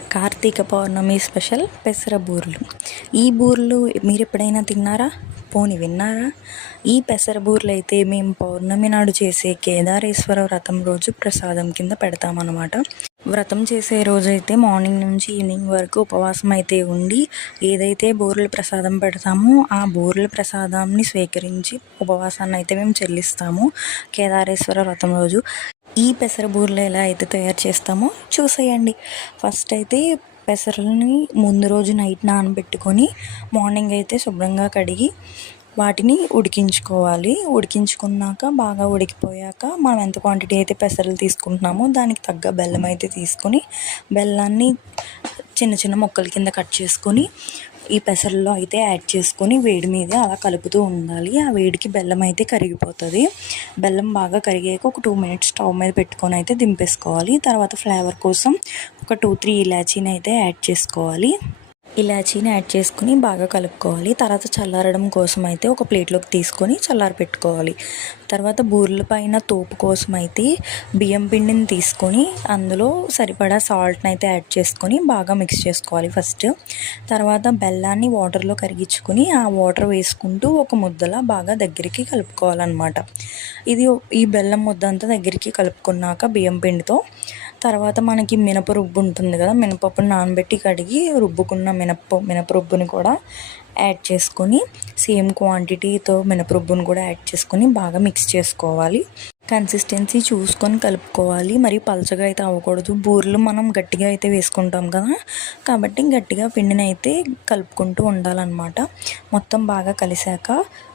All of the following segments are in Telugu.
కార్తీక పౌర్ణమి స్పెషల్ పెసర బూరెలు. ఈ బూరెలు మీరు ఎప్పుడైనా తిన్నారా? పోని విన్నారా? ఈ పెసర బూరెలు అయితే మేము పౌర్ణమి నాడు చేసే కేదారేశ్వర వ్రతం రోజు ప్రసాదం కింద పెడతామన్నమాట. వ్రతం చేసే రోజైతే మార్నింగ్ నుంచి ఈవినింగ్ వరకు ఉపవాసం అయితే ఉండి ఏదైతే బూరెల ప్రసాదం పెడతామో ఆ బూరెల ప్రసాదాన్ని స్వీకరించి ఉపవాసాన్ని అయితే మేము చెల్లిస్తాము కేదారేశ్వర వ్రతం రోజు. ఈ పెసర బూరెలు ఎలా అయితే తయారు చేస్తామో చూసేయండి. ఫస్ట్ అయితే పెసరలని ముందు రోజు నైట్ నానబెట్టుకొని మార్నింగ్ అయితే శుభ్రంగా కడిగి వాటిని ఉడికించుకోవాలి. ఉడికించుకున్నాక బాగా ఉడికిపోయాక మనం ఎంత క్వాంటిటీ అయితే పెసరలు తీసుకుంటున్నామో దానికి తగ్గ బెల్లం అయితే తీసుకొని బెల్లాన్ని చిన్న చిన్న ముక్కల కింద కట్ చేసుకొని ఈ పెసరల్లో అయితే యాడ్ చేసుకొని వేడి మీద అలా కలుపుతూ ఉండాలి. ఆ వేడికి బెల్లం అయితే కరిగిపోతుంది. బెల్లం బాగా కరిగాక ఒక 2 మినిట్స్ స్టవ్ మీద పెట్టుకొని అయితే దింపేసుకోవాలి. తర్వాత ఫ్లేవర్ కోసం ఒక 2-3 ఇలాచీని అయితే యాడ్ చేసుకోవాలి. ఇలాచీని యాడ్ చేసుకుని బాగా కలుపుకోవాలి. తర్వాత చల్లారడం కోసం అయితే ఒక ప్లేట్లోకి తీసుకొని చల్లారి పెట్టుకోవాలి. తర్వాత బూరెల పైన తోపు కోసం అయితే బియ్యం పిండిని తీసుకొని అందులో సరిపడా సాల్ట్ని అయితే యాడ్ చేసుకొని బాగా మిక్స్ చేసుకోవాలి ఫస్ట్. తర్వాత బెల్లాన్ని వాటర్లో కరిగించుకొని ఆ వాటర్ వేసుకుంటూ ఒక ముద్దలా బాగా దగ్గరికి కలుపుకోవాలన్నమాట. ఈ బెల్లం ముద్ద అంతా దగ్గరికి కలుపుకున్నాక బియ్యం పిండితో తర్వాత మనకి మినప రుబ్బు ఉంటుంది కదా, మినపప్పుని నానబెట్టి కడిగి రుబ్బుకున్న మినప రుబ్బుని కూడా యాడ్ చేసుకొని సేమ్ క్వాంటిటీతో మినప రుబ్బుని కూడా యాడ్ చేసుకొని బాగా మిక్స్ చేసుకోవాలి. కన్సిస్టెన్సీ చూసుకొని కలుపుకోవాలి. మరి పలచగా అయితే అవ్వకూడదు. బూరెలు మనం గట్టిగా అయితే వేసుకుంటాం కదా, కాబట్టి గట్టిగా పిండిని అయితే కలుపుకుంటూ ఉండాలన్నమాట. మొత్తం బాగా కలిసాక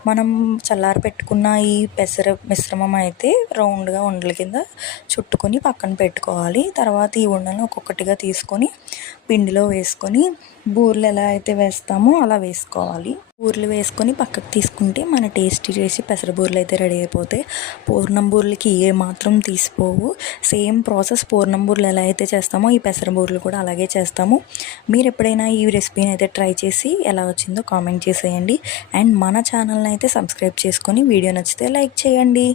మనం చల్లారి పెట్టుకున్న ఈ పెసర మిశ్రమం అయితే రౌండ్గా ఉండల కింద చుట్టుకొని పక్కన పెట్టుకోవాలి. తర్వాత ఈ ఉండలను ఒక్కొక్కటిగా తీసుకొని పిండిలో వేసుకొని బూరెలు ఎలా అయితే వేస్తామో అలా వేసుకోవాలి. బూరెలు వేసుకొని పక్కకు తీసుకుంటే మన టేస్టీ పెసర బూరెలు అయితే రెడీ అయిపోతాయి. పూర్ణం బూరెలకి ఏ మాత్రం తీసిపోవు. సేమ్ ప్రాసెస్ పూర్ణం బూరెలు ఎలా అయితే చేస్తామో ఈ పెసర బూరెలు కూడా అలాగే చేస్తాము. మీరు ఎప్పుడైనా ఈ రెసిపీని అయితే ట్రై చేసి ఎలా వచ్చిందో కామెంట్ చేసేయండి. అండ్ మన ఛానల్ని అయితే సబ్స్క్రైబ్ చేసుకొని వీడియో నచ్చితే లైక్ చేయండి.